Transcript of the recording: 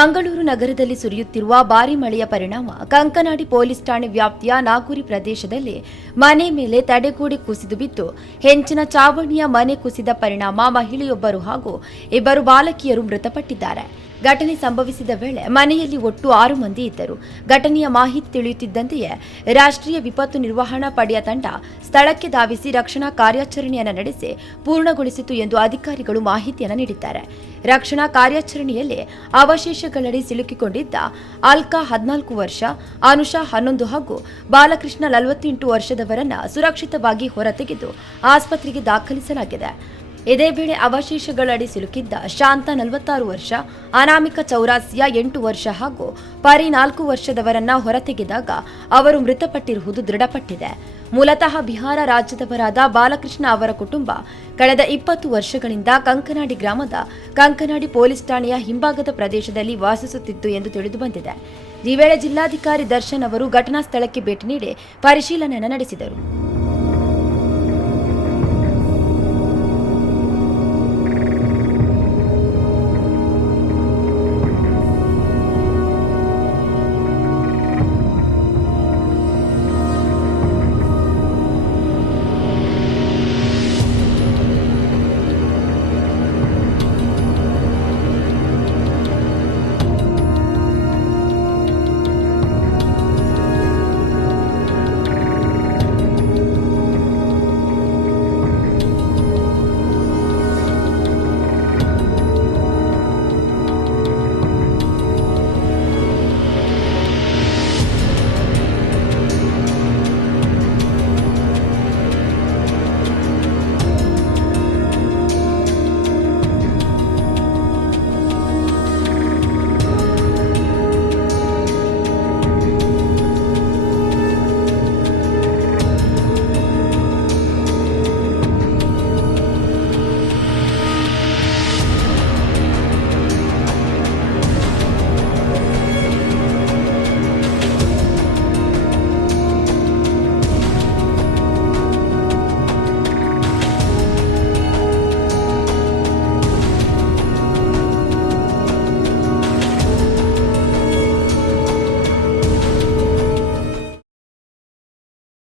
ಮಂಗಳೂರು ನಗರದಲ್ಲಿ ಸುರಿಯುತ್ತಿರುವ ಭಾರೀ ಮಳೆಯ ಪರಿಣಾಮ ಕಂಕನಾಡಿ ಪೊಲೀಸ್ ಠಾಣೆ ವ್ಯಾಪ್ತಿಯ ನಾಗೂರಿ ಪ್ರದೇಶದಲ್ಲಿ ಮನೆ ಮೇಲೆ ತಡೆಗೋಡೆ ಕುಸಿದು ಬಿದ್ದು ಹೆಂಚಿನ ಚಾವಣಿಯ ಮನೆ ಕುಸಿದ ಪರಿಣಾಮ ಮಹಿಳೆಯೊಬ್ಬರು ಹಾಗೂ ಇಬ್ಬರು ಬಾಲಕಿಯರು ಮೃತಪಟ್ಟಿದ್ದಾರೆ. ಘಟನೆ ಸಂಭವಿಸಿದ ವೇಳೆ ಮನೆಯಲ್ಲಿ ಒಟ್ಟು 6 ಮಂದಿ ಇದ್ದರು. ಘಟನೆಯ ಮಾಹಿತಿ ತಿಳಿಯುತ್ತಿದ್ದಂತೆಯೇ ರಾಷ್ಟ್ರೀಯ ವಿಪತ್ತು ನಿರ್ವಹಣಾ ಪಡೆಯ ತಂಡ ಸ್ಥಳಕ್ಕೆ ಧಾವಿಸಿ ರಕ್ಷಣಾ ಕಾರ್ಯಾಚರಣೆಯನ್ನು ನಡೆಸಿ ಪೂರ್ಣಗೊಳಿಸಿತು ಎಂದು ಅಧಿಕಾರಿಗಳು ಮಾಹಿತಿಯನ್ನು ನೀಡಿದ್ದಾರೆ. ರಕ್ಷಣಾ ಕಾರ್ಯಾಚರಣೆಯಲ್ಲಿ ಅವಶೇಷಗಳಡಿ ಸಿಲುಕಿಕೊಂಡಿದ್ದ ಅಲ್ಕಾ 14 ವರ್ಷ, ಅನುಷಾ 11 ಹಾಗೂ ಬಾಲಕೃಷ್ಣ 48 ವರ್ಷದವರನ್ನು ಸುರಕ್ಷಿತವಾಗಿ ಹೊರತೆಗೆದು ಆಸ್ಪತ್ರೆಗೆ ದಾಖಲಿಸಲಾಗಿದೆ. ಇದೇ ವೇಳೆ ಅವಶೇಷಗಳಡಿ ಸಿಲುಕಿದ್ದ ಶಾಂತ 46 ವರ್ಷ, ಅನಾಮಿಕ ಚೌರಾಸಿಯಾ 8 ವರ್ಷ ಹಾಗೂ ಪರಿ 4 ವರ್ಷದವರನ್ನ ಹೊರತೆಗೆದಾಗ ಅವರು ಮೃತಪಟ್ಟಿರುವುದು ದೃಢಪಟ್ಟಿದೆ. ಮೂಲತಃ ಬಿಹಾರ ರಾಜ್ಯದವರಾದ ಬಾಲಕೃಷ್ಣ ಅವರ ಕುಟುಂಬ ಕಳೆದ 20 ವರ್ಷಗಳಿಂದ ಕಂಕನಾಡಿ ಗ್ರಾಮದ ಕಂಕನಾಡಿ ಪೊಲೀಸ್ ಠಾಣೆಯ ಹಿಂಭಾಗದ ಪ್ರದೇಶದಲ್ಲಿ ವಾಸಿಸುತ್ತಿತ್ತು ಎಂದು ತಿಳಿದುಬಂದಿದೆ. ಈ ವೇಳೆ ಜಿಲ್ಲಾಧಿಕಾರಿ ದರ್ಶನ್ ಅವರು ಘಟನಾ ಸ್ಥಳಕ್ಕೆ ಭೇಟಿ ನೀಡಿ ಪರಿಶೀಲನೆ ನಡೆಸಿದರು.